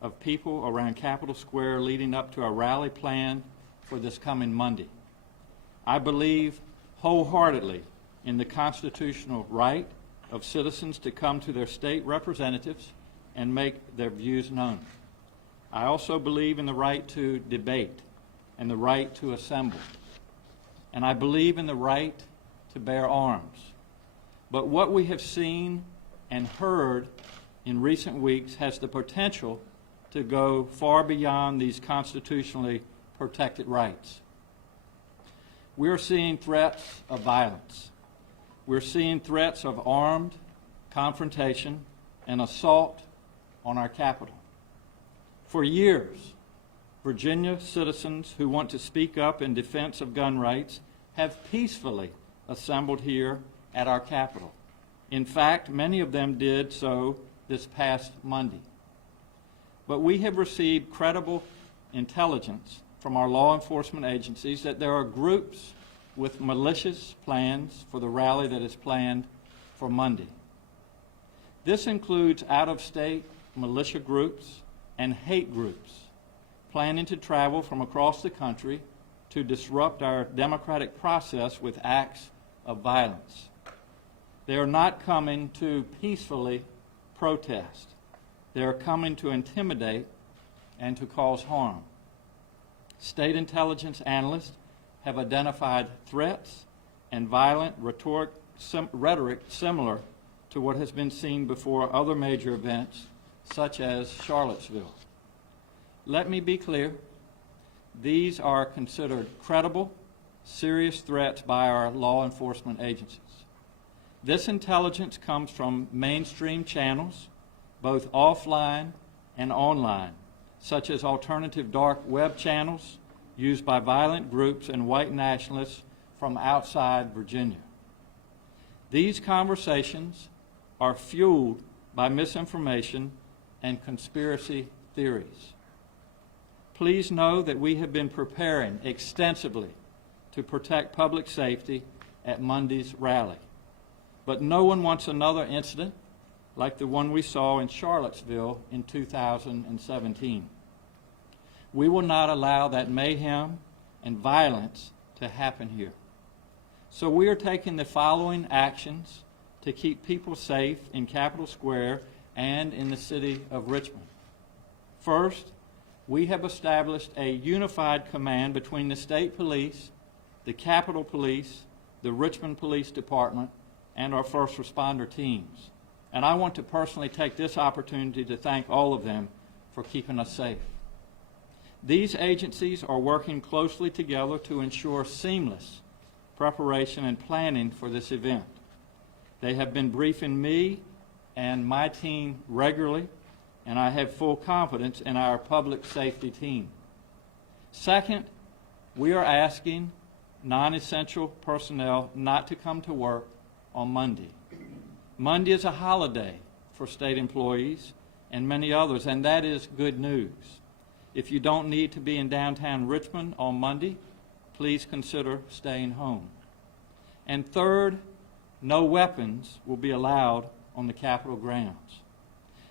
of people around Capitol Square leading up to a rally planned for this coming Monday. I believe wholeheartedly in the constitutional right of citizens to come to their state representatives and make their views known. I also believe in the right to debate and the right to assemble. And I believe in the right to bear arms. But what we have seen and heard in recent weeks has the potential to go far beyond these constitutionally protected rights. We're seeing threats of violence. We're seeing threats of armed confrontation and assault on our capital. For years, Virginia citizens who want to speak up in defense of gun rights have peacefully assembled here at our Capitol. In fact, many of them did so this past Monday. But we have received credible intelligence from our law enforcement agencies that there are groups with malicious plans for the rally that is planned for Monday. This includes out-of-state militia groups and hate groups planning to travel from across the country to disrupt our democratic process with acts of violence. They are not coming to peacefully protest. They are coming to intimidate and to cause harm. State intelligence analysts have identified threats and violent rhetoric similar to what has been seen before other major events, such as Charlottesville. Let me be clear. These are considered credible, serious threats by our law enforcement agencies. This intelligence comes from mainstream channels, both offline and online, such as alternative dark web channels used by violent groups and white nationalists from outside Virginia. These conversations are fueled by misinformation and conspiracy theories. Please know that we have been preparing extensively to protect public safety at Monday's rally. But no one wants another incident like the one we saw in Charlottesville in 2017. We will not allow that mayhem and violence to happen here. So we are taking the following actions to keep people safe in Capitol Square and in the city of Richmond. First, we have established a unified command between the state police, the Capitol Police, the Richmond Police Department, and our first responder teams. And I want to personally take this opportunity to thank all of them for keeping us safe. These agencies are working closely together to ensure seamless preparation and planning for this event. They have been briefing me and my team regularly, and I have full confidence in our public safety team. Second, we are asking non-essential personnel not to come to work on Monday. Monday is a holiday for state employees and many others, and that is good news. If you don't need to be in downtown Richmond on Monday, please consider staying home. And third, no weapons will be allowed on the Capitol grounds.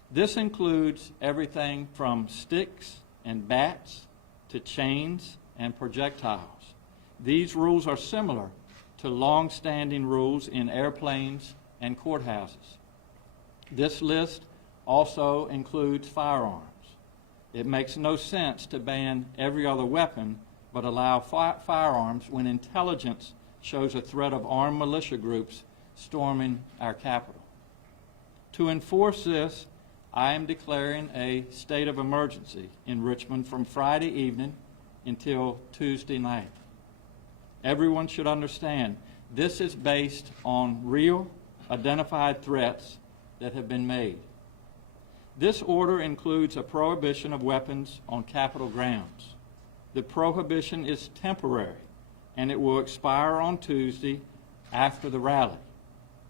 This includes everything from sticks and bats to chains and projectiles. These rules are similar to long-standing rules in airplanes and courthouses. This list also includes firearms. It makes no sense to ban every other weapon but allow firearms when intelligence shows a threat of armed militia groups storming our Capitol. To enforce this, I am declaring a state of emergency in Richmond from Friday evening until Tuesday night. Everyone should understand this is based on real, identified threats that have been made. This order includes a prohibition of weapons on Capitol grounds. The prohibition is temporary, and it will expire on Tuesday after the rally.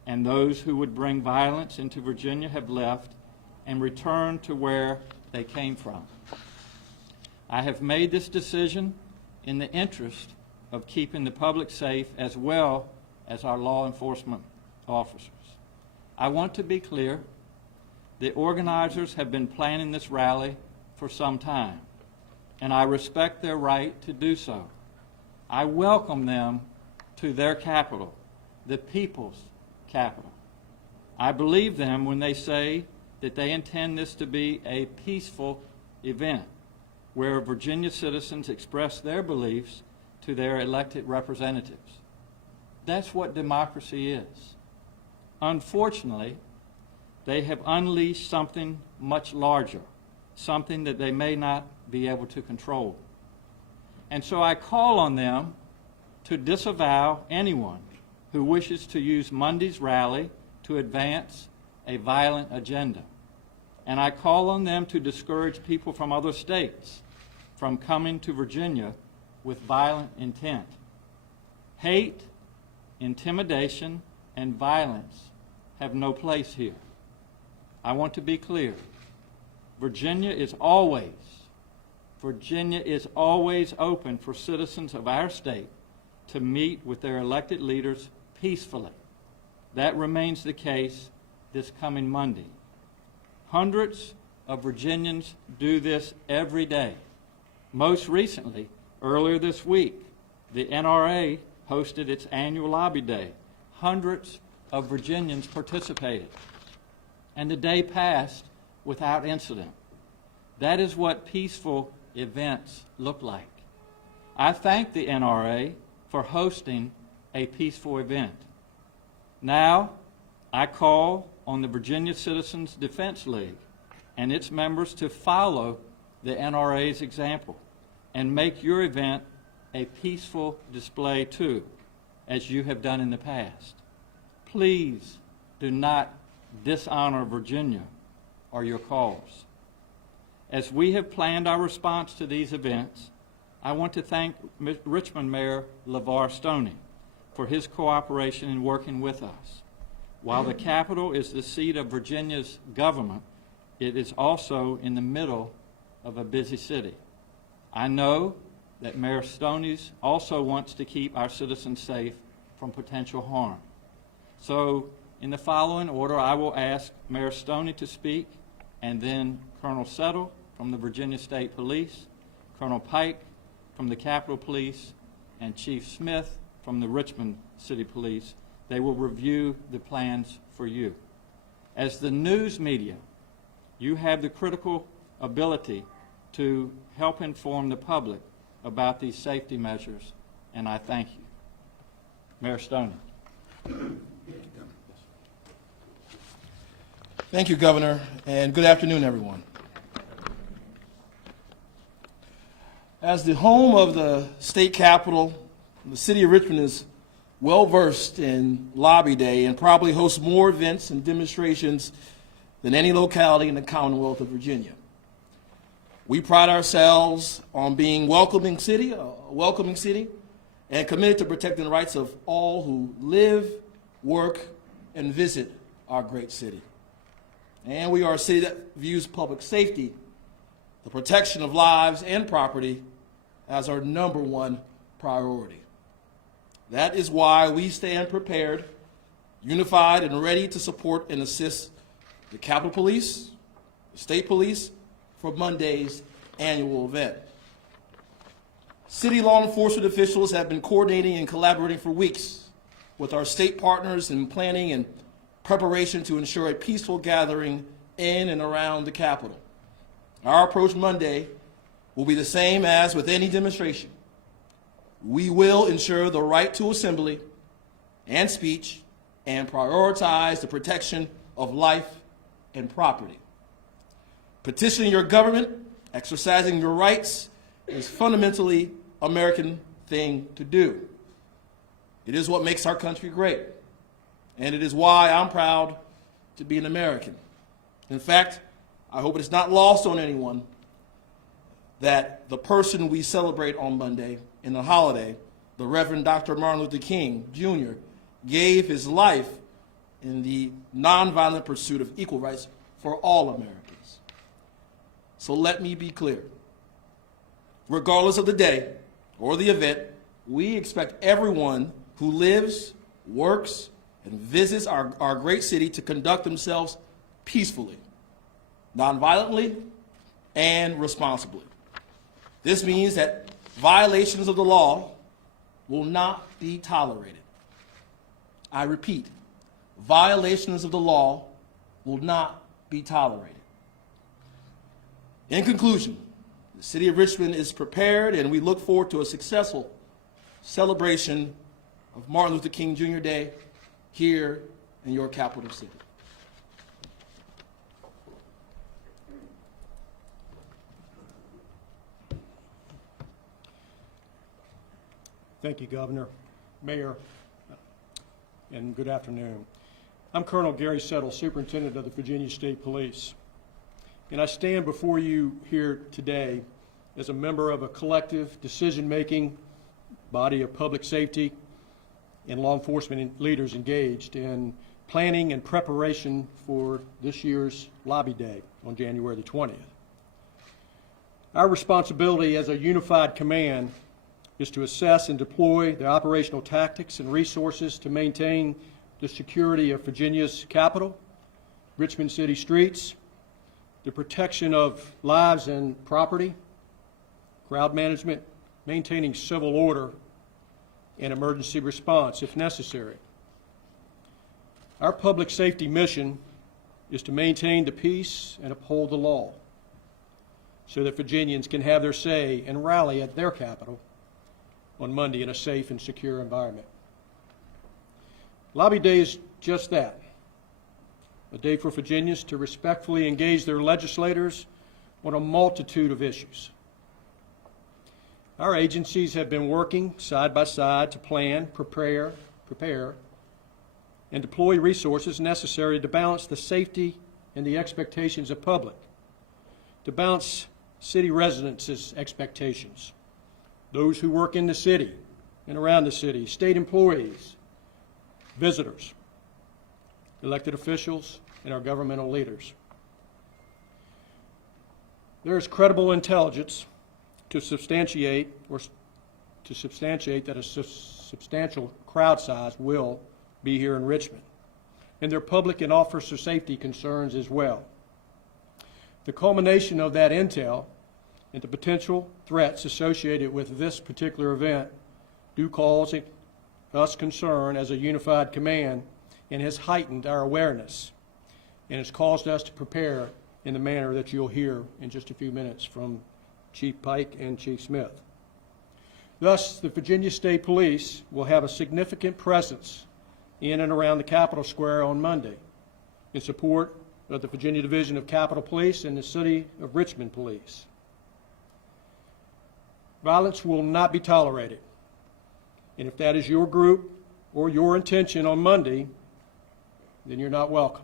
And those who would bring violence into Virginia have left and returned to where they came from. I have made this decision in the interest of keeping the public safe as well as our law enforcement officers. I want to be clear. The organizers have been planning this rally for some time, and I respect their right to do so. I welcome them to their capital, the people's capital. I believe them when they say that they intend this to be a peaceful event where Virginia citizens express their beliefs to their elected representatives. That's what democracy is. Unfortunately, they have unleashed something much larger, something that they may not be able to control. And so I call on them to disavow anyone who wishes to use Monday's rally to advance a violent agenda. And I call on them to discourage people from other states from coming to Virginia with violent intent. Hate, intimidation, and violence have no place here. I want to be clear. Virginia is always open for citizens of our state to meet with their elected leaders peacefully. That remains the case this coming Monday. Hundreds of Virginians do this every day. Most recently, earlier this week, the NRA hosted its annual lobby day. Hundreds of Virginians participated, and the day passed without incident. That is what peaceful events look like. I thank the NRA for hosting a peaceful event. Now, I call on the Virginia Citizens Defense League and its members to follow the NRA's example and make your event a peaceful display too, as you have done in the past. Please do not dishonor Virginia or your cause. As we have planned our response to these events, I want to thank Richmond Mayor LeVar Stoney for his cooperation in working with us. While the Capitol is the seat of Virginia's government, it is also in the middle of a busy city. I know that Mayor Stoney also wants to keep our citizens safe from potential harm. So, in the following order, I will ask Mayor Stoney to speak, and then Colonel Settle from the Virginia State Police, Colonel Pike from the Capitol Police, and Chief Smith from the Richmond City Police. They will review the plans for you. As the news media, you have the critical ability to help inform the public about these safety measures, and I thank you. Mayor Stoney. Thank you, Governor, and good afternoon, everyone. As the home of the state capitol, the city of Richmond is well-versed in Lobby Day and probably hosts more events and demonstrations than any locality in the Commonwealth of Virginia. We pride ourselves on being a welcoming city, and committed to protecting the rights of all who live, work, and visit our great city. And we are a city that views public safety, the protection of lives and property, as our #1 priority. That is why we stand prepared, unified, and ready to support and assist the Capitol Police, the State Police, for Monday's annual event. City law enforcement officials have been coordinating and collaborating for weeks with our state partners in planning and preparation to ensure a peaceful gathering in and around the Capitol. Our approach Monday will be the same as with any demonstration. We will ensure the right to assembly and speech and prioritize the protection of life and property. Petitioning your government, exercising your rights, is fundamentally American thing to do. It is what makes our country great, and it is why I'm proud to be an American. In fact, I hope it is not lost on anyone that the person we celebrate on Monday in the holiday, the Reverend Dr. Martin Luther King, Jr., gave his life in the nonviolent pursuit of equal rights for all Americans. So let me be clear. Regardless of the day or the event, we expect everyone who lives, works, and visits our great city to conduct themselves peacefully, nonviolently, and responsibly. This means that violations of the law will not be tolerated. I repeat, violations of the law will not be tolerated. In conclusion, the City of Richmond is prepared, and we look forward to a successful celebration of Martin Luther King Jr. Day here in your capital city. Thank you, Governor, Mayor, and good afternoon. I'm Colonel Gary Settle, Superintendent of the Virginia State Police, and I stand before you here today as a member of a collective decision-making body of public safety and law enforcement leaders engaged in planning and preparation for this year's Lobby Day on January the 20th. Our responsibility as a unified command is to assess and deploy the operational tactics and resources to maintain the security of Virginia's capital, Richmond city streets, the protection of lives and property, crowd management, maintaining civil order, and emergency response if necessary. Our public safety mission is to maintain the peace and uphold the law so that Virginians can have their say and rally at their capital on Monday in a safe and secure environment. Lobby Day is just that, a day for Virginians to respectfully engage their legislators on a multitude of issues. Our agencies have been working side by side to plan, prepare, and deploy resources necessary to balance the safety and the expectations of public, to balance city residents' expectations, those who work in the city and around the city, state employees, visitors, elected officials, and our governmental leaders. There is credible intelligence to substantiate that a substantial crowd size will be here in Richmond, and their public and officer safety concerns as well. The culmination of that intel and the potential threats associated with this particular event do cause us concern as a unified command and has heightened our awareness and has caused us to prepare in the manner that you'll hear in just a few minutes from Chief Pike and Chief Smith. Thus, the Virginia State Police will have a significant presence in and around the Capitol Square on Monday in support of the Virginia Division of Capitol Police and the City of Richmond Police. Violence will not be tolerated, and if that is your group or your intention on Monday, then you're not welcome.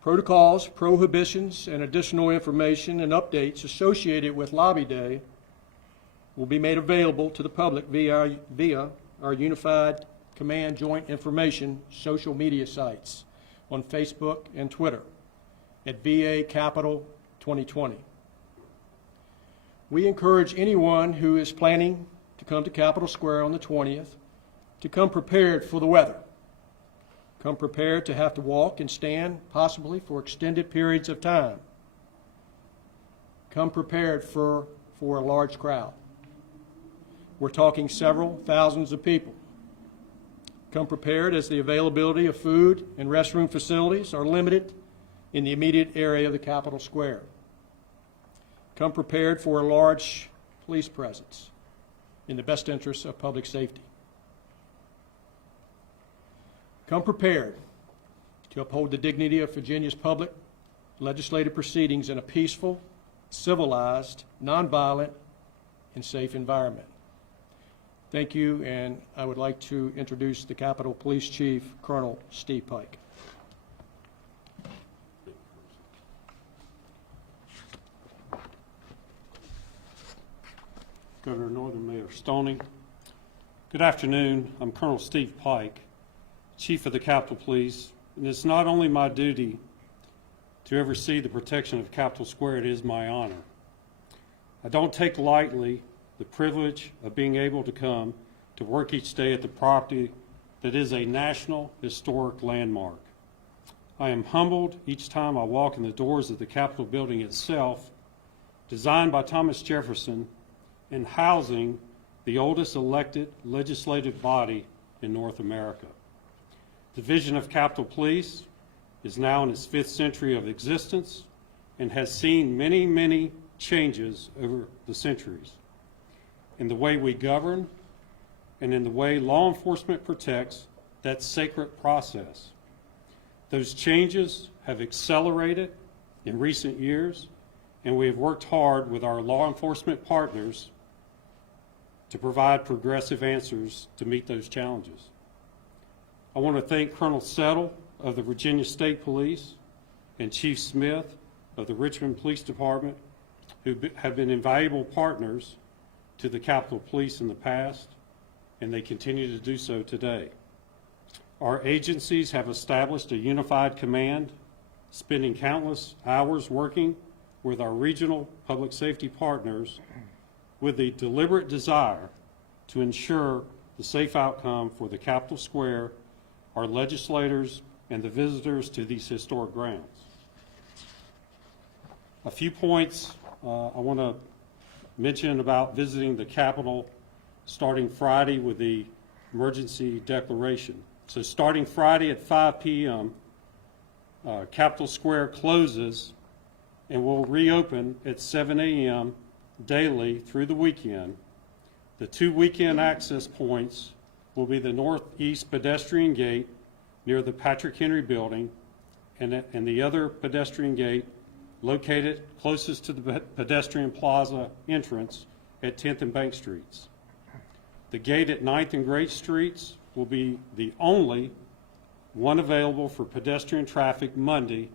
Protocols, prohibitions, and additional information and updates associated with Lobby Day will be made available to the public via our Unified Command Joint Information social media sites on Facebook and Twitter at VA Capitol 2020. We encourage anyone who is planning to come to Capitol Square on the 20th to come prepared for the weather. Come prepared to have to walk and stand, possibly for extended periods of time. Come prepared for a large crowd. We're talking several thousands of people. Come prepared as the availability of food and restroom facilities are limited in the immediate area of the Capitol Square. Come prepared for a large police presence in the best interests of public safety. Come prepared to uphold the dignity of Virginia's public legislative proceedings in a peaceful, civilized, nonviolent, and safe environment. Thank you, and I would like to introduce the Capitol Police Chief, Colonel Steve Pike. Governor Northern, Mayor Stoney. Good afternoon. I'm Colonel Steve Pike, Chief of the Capitol Police, and it's not only my duty to oversee the protection of Capitol Square, it is my honor. I don't take lightly the privilege of being able to come to work each day at the property that is a National Historic Landmark. I am humbled each time I walk in the doors of the Capitol building itself, designed by Thomas Jefferson and housing the oldest elected legislative body in North America. The vision of Capitol Police is now in its 5th century of existence and has seen many, many changes over the centuries in the way we govern and in the way law enforcement protects that sacred process. Those changes have accelerated in recent years, and we have worked hard with our law enforcement partners to provide progressive answers to meet those challenges. I want to thank Colonel Settle of the Virginia State Police and Chief Smith of the Richmond Police Department, who have been invaluable partners to the Capitol Police in the past, and they continue to do so today. Our agencies have established a unified command, spending countless hours working with our regional public safety partners with a deliberate desire to ensure the safe outcome for the Capitol Square, our legislators, and the visitors to these historic grounds. A few points I want to mention about visiting the Capitol starting Friday with the emergency declaration. So starting Friday at 5 p.m., Capitol Square closes and will reopen at 7 a.m. daily through the weekend. The 2 weekend access points will be the northeast pedestrian gate near the Patrick Henry Building and the other pedestrian gate located closest to the pedestrian plaza entrance at 10th and Bank Streets. The gate at 9th and Great Streets will be the only one available for pedestrian traffic Monday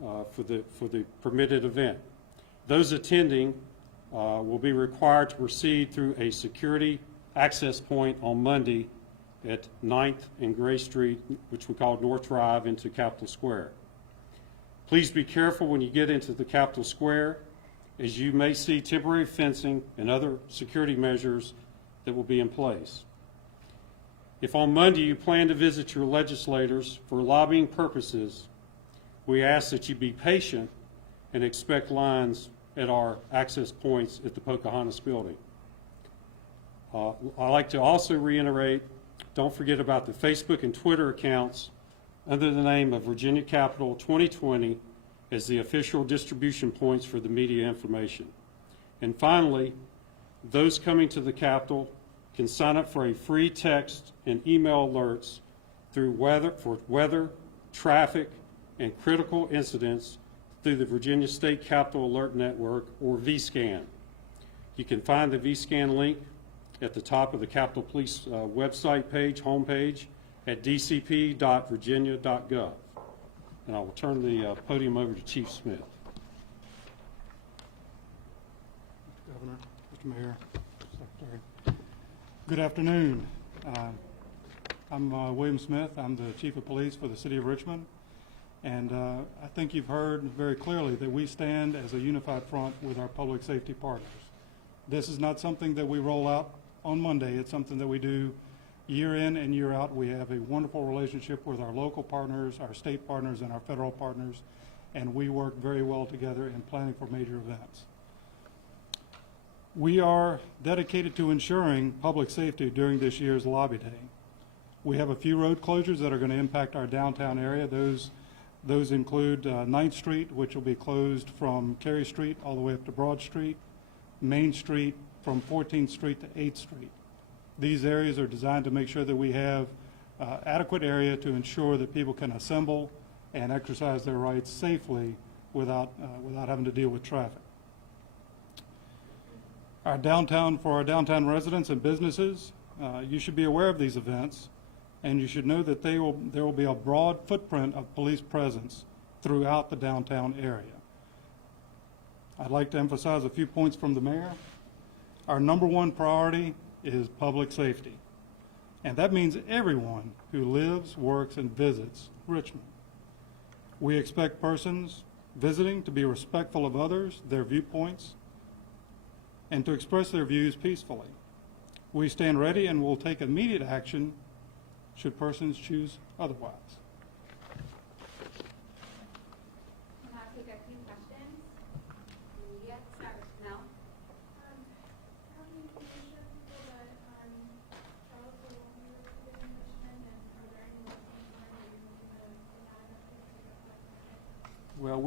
for the permitted event. Those attending will be required to proceed through a security access point on Monday at 9th and Gray Street, which we call North Drive, into Capitol Square. Please be careful when you get into the Capitol Square, as you may see temporary fencing and other security measures that will be in place. If on Monday you plan to visit your legislators for lobbying purposes, we ask that you be patient and expect lines at our access points at the Pocahontas Building. I'd like to also reiterate, don't forget about the Facebook and Twitter accounts under the name of Virginia Capitol 2020 as the official distribution points for the media information. And finally, those coming to the Capitol can sign up for a free text and email alerts through weather, traffic, and critical incidents through the Virginia State Capitol Alert Network, or VSCAN. You can find the VSCAN link at the top of the Capitol Police website page, homepage, at dcp.virginia.gov. And I will turn the podium over to Chief Smith. Mr. Governor, Mr. Mayor, Secretary. Good afternoon. I'm William Smith. I'm the Chief of Police for the City of Richmond. And I think you've heard very clearly that we stand as a unified front with our public safety partners. This is not something that we roll out on Monday. It's something that we do year in and year out. We have a wonderful relationship with our local partners, our state partners, and our federal partners, and we work very well together in planning for major events. We are dedicated to ensuring public safety during this year's Lobby Day. We have a few road closures that are going to impact our downtown area. Those include 9th Street, which will be closed from Cary Street all the way up to Broad Street, Main Street from 14th Street to 8th Street. These areas are designed to make sure that we have adequate area to ensure that people can assemble and exercise their rights safely without having to deal with traffic. For our downtown residents and businesses, you should be aware of these events, and you should know that there will be a broad footprint of police presence throughout the downtown area. I'd like to emphasize a few points from the mayor. Our number one priority is public safety, and that means everyone who lives, works, and visits Richmond. We expect persons visiting to be respectful of others, their viewpoints, and to express their views peacefully. We stand ready and will take immediate action should persons choose otherwise.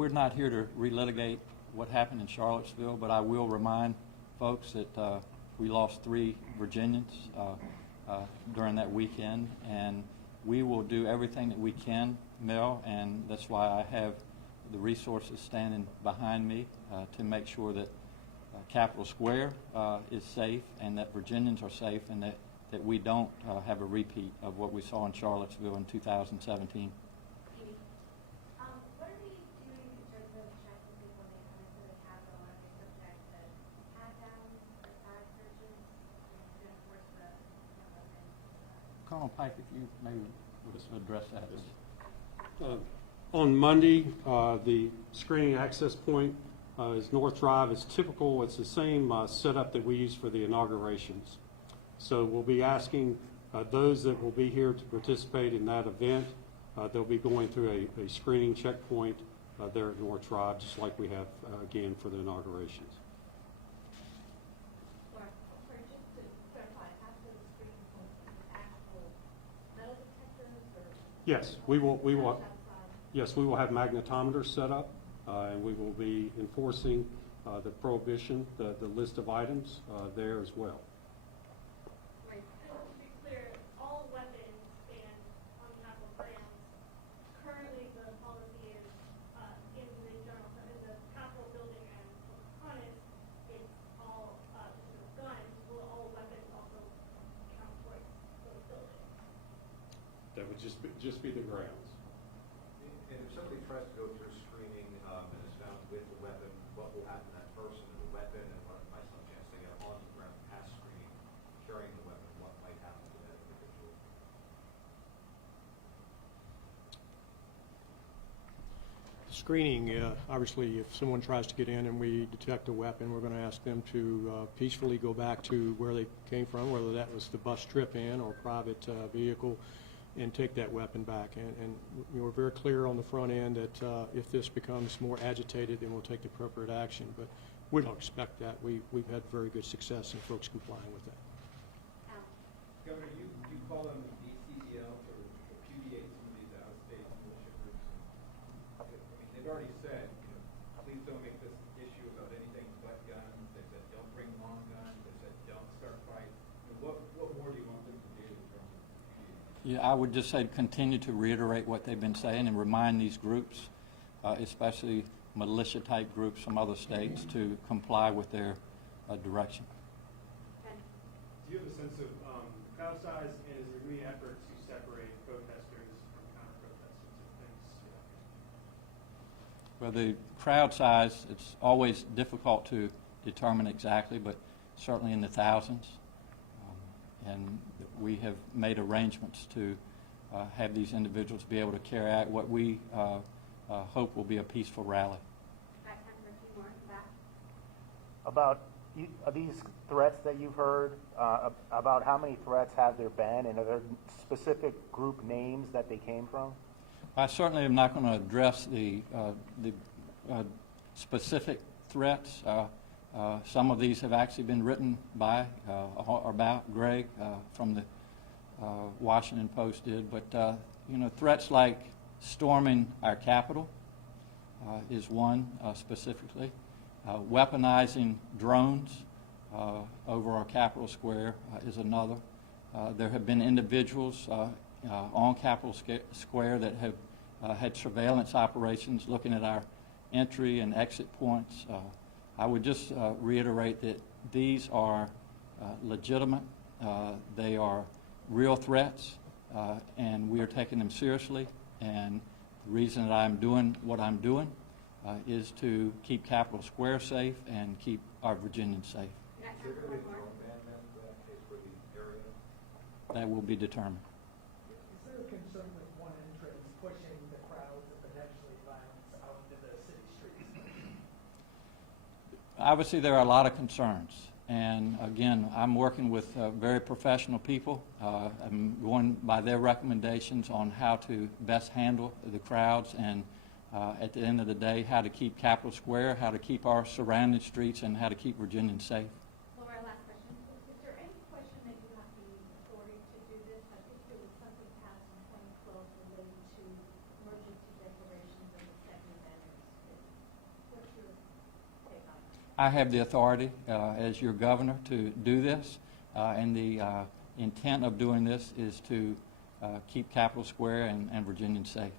we're not here to relitigate what happened in Charlottesville, but I will remind folks that we lost 3 Virginians during that weekend, and we will do everything that we can, Mel, and that's why I have the resources standing behind me to make sure that Capitol Square is safe and that Virginians are safe and that we don't have a repeat of what we saw in Charlottesville in 2017. What are they doing in terms of checking people when they come into the Capitol? Are they subject to pat-downs or bag searches to enforce the Colonel Pike, if you maybe would address that. On Monday, the screening access point is North Drive. It's typical. It's the same setup that we use for the inaugurations. So we'll be asking those that will be here to participate in that event. They'll be going through a screening checkpoint there at North Drive, just like we have again for the inaugurations. Sorry, just to clarify, after the screening points, actual metal detectors or? Yes, we will. outside? Yes, we will have magnetometers set up, and we will be enforcing the prohibition, the list of items there as well. Right. And to be clear, all weapons banned on Capitol grounds. Currently, the policy is in the Capitol building and Pocahontas, it's all guns. Will all weapons also count towards those buildings? That would just be the grounds. And if somebody tries to go through screening and is found with a weapon, what will happen to that person and the weapon, and what by some chance they get on the ground past screening, carrying the weapon, what might happen to that individual? Screening, obviously, if someone tries to get in and we detect a weapon, we're going to ask them to peacefully go back to where they came from, whether that was the bus trip in or private vehicle, and take that weapon back. And we're very clear on the front end that if this becomes more agitated, then we'll take the appropriate action. But we don't expect that. We've had very good success in folks complying with that. Governor, you call them the DCEL to repudiate some of these out-of-state militia groups. I mean, they've already said, please don't make this issue about anything but guns. They said don't bring long guns. They said don't start fights. What more do you want them to do in terms of repudiating? Yeah, I would just say continue to reiterate what they've been saying and remind these groups, especially militia-type groups from other states, to comply with their direction. Do you have a sense of crowd size, and is there going to be an effort to separate protesters from counter-protesters if things? Well, the crowd size, it's always difficult to determine exactly, but certainly in the thousands. And we have made arrangements to have these individuals be able to carry out what we hope will be a peaceful rally. Got time for a few more in the back? About these threats that you've heard, about how many threats have there been, and are there specific group names that they came from? I certainly am not going to address the specific threats. Some of these have actually been written by or about Greg from the Washington Post did, but threats like storming our Capitol is one specifically. Weaponizing drones over our Capitol Square is another. There have been individuals on Capitol Square that have had surveillance operations looking at our entry and exit points. I would just reiterate that these are legitimate. They are real threats, and we are taking them seriously. And the reason that I'm doing what I'm doing is to keep Capitol Square safe and keep our Virginians safe. Got Is time there for going to one be a more? drone ban then for that case for the area? That will be determined. Is there a concern with one entrance pushing the crowds and potentially violence out into the city streets? Obviously, there are a lot of concerns. And again, I'm working with very professional people. I'm going by their recommendations on how to best handle the crowds and at the end of the day, how to keep Capitol Square, how to keep our surrounding streets, and how to keep Virginians safe. Laura, last question. Is there any question that you have the authority to do this? I think there was something passed in 2012 related to emergency declarations of the Second Amendment. Is I have the authority as your governor to do this, and the intent of doing this is to keep Capitol Square and Virginians safe.